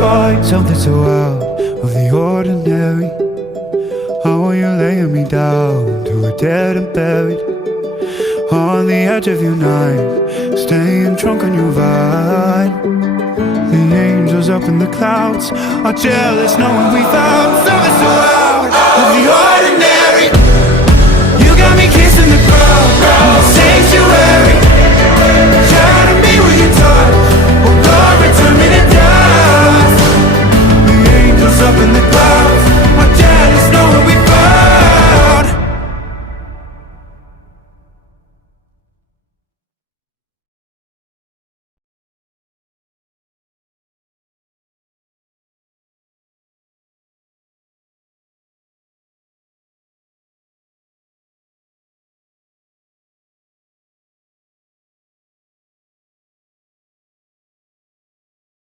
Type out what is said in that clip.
find something so out of the ordinary. How are you laying me down to a dead and buried on the edge of your night, staying drunk on your vine. The angels up in the clouds are jealous knowing we found something so out of the ordinary. You got me kissing the ground, sanctuary.